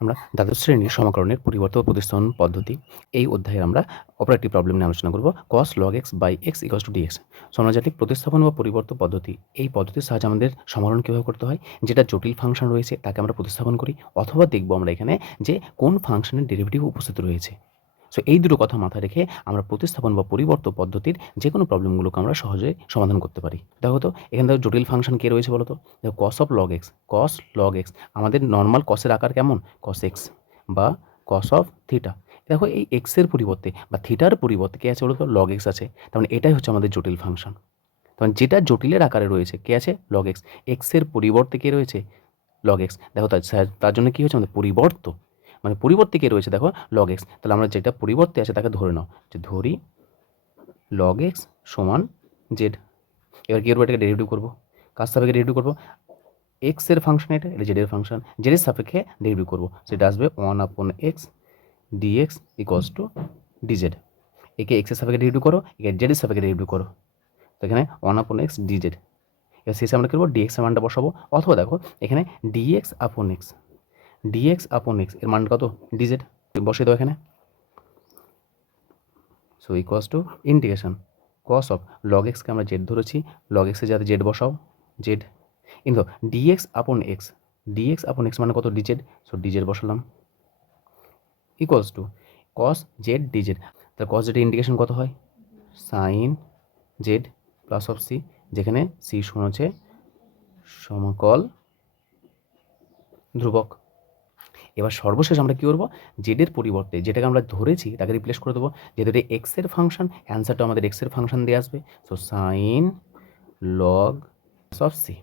আমরা দ্বাদশ শ্রেণির সমাকরণের পরিবর্তন প্রতিস্থাপন পদ্ধতি, এই অধ্যায়ে আমরা অপর একটি প্রবলেম নিয়ে আলোচনা করব cos log x by x equals to dx সমাজাতিক প্রতিস্থাপন বা পরিবর্তন পদ্ধতি, এই পদ্ধতির সাহায্যে আমাদের সমাকলন কীভাবে করতে হয়, যেটা জটিল ফাংশন রয়েছে তাকে আমরা প্রতিস্থাপন করি, অথবা দেখব আমরা এখানে যে কোন ফাংশনের ডেরিভেটিভ উপস্থিত রয়েছে। সো এই দুটো কথা মাথায় রেখে আমরা প্রতিস্থাপন বা পরিবর্তন পদ্ধতির যে কোনো প্রবলেমগুলোকে আমরা সহজে সমাধান করতে পারি। দেখো তো, এখানে দেখো জটিল ফাংশন কে রয়েছে বলো তো? দেখো cos of log x cos log x আমাদের নর্মাল কসের আকার কেমন? কস এক্স বা কস অফ থিটা দেখো এই এক্সের পরিবর্তে বা থিটার পরিবর্তে কে আছে বলো তো? লগ এক্স আছে। তার মানে এটাই হচ্ছে আমাদের জটিল ফাংশন। তখন যেটা জটিলের আকারে রয়েছে কে আছে? লগ এক্স এক্সের পরিবর্তে কে রয়েছে? লগ এক্স দেখো তার জন্য কী হচ্ছে? আমাদের পরিবর্ত মানে পরিবর্তে কে রয়েছে দেখো লগ এক্স তাহলে আমরা যেটা পরিবর্তে আছে তাকে ধরে নাও। যে ধরি লগ এক্স সমান জেড এবার কী করব এটাকে ডেরিভেটিভ করব? কার সাপেক্ষে ডেরিভেটিভ করব? এক্সের ফাংশন এটা এটা জেডের ফাংশন জেডের সাপেক্ষে ডেরিভেটিভ করব। সেটা আসবে one upon x dx equals to dz একে এক্সের সাপেক্ষে ডেরিভেটিভ করো, একে জেডের সাপেক্ষে ডেরিভেটিভ করো। তো এখানে ওয়ান আপন এক্স ডিজেড এবার শেষে আমরা কী করব? ডিএক্সের মানটা বসাবো। অথবা দেখো, এখানে ডিএক্স আপন এক্স ডিএক্স আপন এক্সের মান কত? ডিজেড বসে দাও এখানে। So equals to integration cos of log এক্সকে আমরা জেড ধরেছি। লগ এক্সে যাতে জেড বসাও জেড কিন্তু ডিএক্স আপন এক্স ডিএক্স আপন এক্স মানে কত? ডিজেড সো ডিজেড বসালাম। Equals to cos z dz তাহলে কস জেডের ইন্ডিকেশন কত হয়? Sine z plus of c যেখানে সি শূন্য সমকল ধ্রুবক। এবার সর্বশেষ আমরা কী করব? জেডের পরিবর্তে যেটাকে আমরা ধরেছি তাকে রিপ্লেস করে দেবো। যেহেতু এটা এক্সের ফাংশন অ্যান্সারটা আমাদের এক্সের ফাংশন দিয়ে আসবে। So sine log of c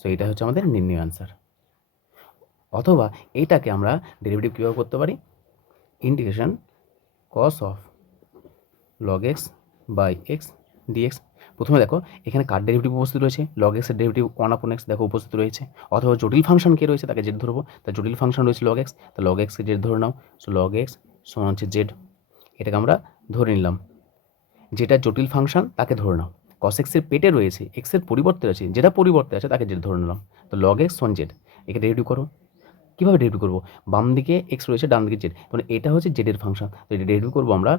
so এটা হচ্ছে আমাদের নির্ণয় অ্যান্সার অথবা এইটাকে আমরা ডেরিভেটিভ কীভাবে করতে পারি? Integration cos of log x by x dx প্রথমে দেখো, এখানে কার ডেরিভেটিভ উপস্থিত রয়েছে? লগ এক্সের ডেরিভেটিভ ওয়ান আপন এক্স দেখো উপস্থিত রয়েছে। অথবা জটিল ফাংশন কে রয়েছে তাকে জেড ধরবো। তা জটিল ফাংশন রয়েছে লগ এক্স তা লগ এক্সকে জেড ধরে নাও। সো লগ এক্স সমান হচ্ছে জেড এটাকে আমরা ধরে নিলাম। যেটা জটিল ফাংশন তাকে ধরে নাও। কস এক্সের পেটে রয়েছে এক্সের পরিবর্তে আছে, যেটা পরিবর্তে আছে, তাকে জেড ধরে নিলাম। তো লগ এক্স সন জেড একে ডেরিভেটিভ করো। কীভাবে ডেরিভেটিভ করব? বাম দিকে এক্স রয়েছে, ডান দিকে জেড মানে এটা হচ্ছে জেডের ফাংশন তো এটা ডেরিভেটিভ করব আমরা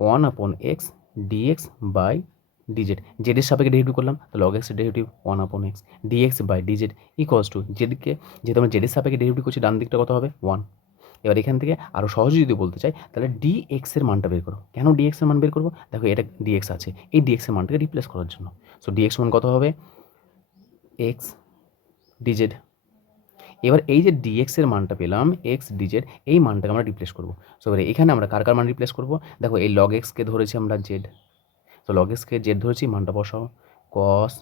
one upon x dx by dz জেডের সাপেক্ষে ডেরিভেটিভ করলাম তো log x derivative one upon x dx by dz equals to জেডকে যেহেতু আমরা জেডের সাপেক্ষে ডেরিভেটিভ করছি, ডান দিকটা কত হবে? ওয়ান এবার এখান থেকে আরও সহজে যদি বলতে চাই, তাহলে ডি এক্সের মানটা বের করো। কেন ডি এক্সের মান বের করব? দেখো, এটা ডিএক্স আছে। এই ডিএক্সের মানটাকে রিপ্লেস করার জন্য। সো ডিএক্স মান কত হবে? এক্স ডিজেড এবার এই যে ডিএক্সের মানটা পেলাম এক্স ডিজেড এই মানটাকে আমরা রিপ্লেস করব। সো এবারে এখানে আমরা কার কার মান রিপ্লেস করব? দেখো, এই লগ এক্সকে ধরেছি আমরা জেড তো লগ এক্সকে জেড ধরেছি, মানটা বসাও। কস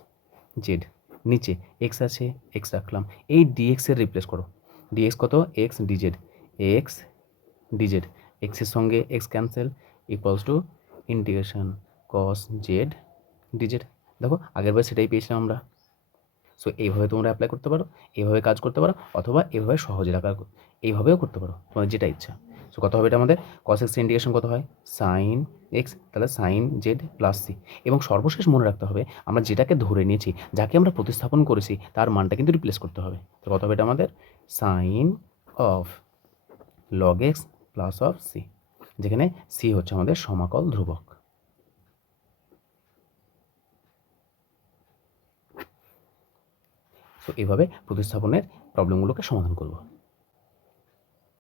জেড নিচে এক্স আছে এক্স রাখলাম। এই ডিএক্সের রিপ্লেস করো। ডিএক্স কত? এক্স ডিজেড এক্স ডিজেড এক্সের সঙ্গে x cancel equals to integration cos z dz দেখো, আগের বার সেটাই পেয়েছিলাম আমরা। সো এইভাবে তোমরা অ্যাপ্লাই করতে পারো, এইভাবে কাজ করতে পারো, অথবা এইভাবে সহজে রাখার এইভাবেও করতে পারো, তোমাদের যেটা ইচ্ছা। সো কত হবে এটা আমাদের? কস এক্স ইন্ডিকেশন কত হয়? সাইন এক্স তাহলে সাইন জেড প্লাস সি এবং সর্বশেষ মনে রাখতে হবে, আমরা যেটাকে ধরে নিয়েছি, যাকে আমরা প্রতিস্থাপন করেছি, তার মানটা কিন্তু রিপ্লেস করতে হবে। তো কত হবে এটা আমাদের? Sine of log x plus of c যেখানে সি হচ্ছে আমাদের সমাকল ধ্রুবক। সো এইভাবে প্রতিস্থাপনের প্রবলেমগুলোকে সমাধান করব।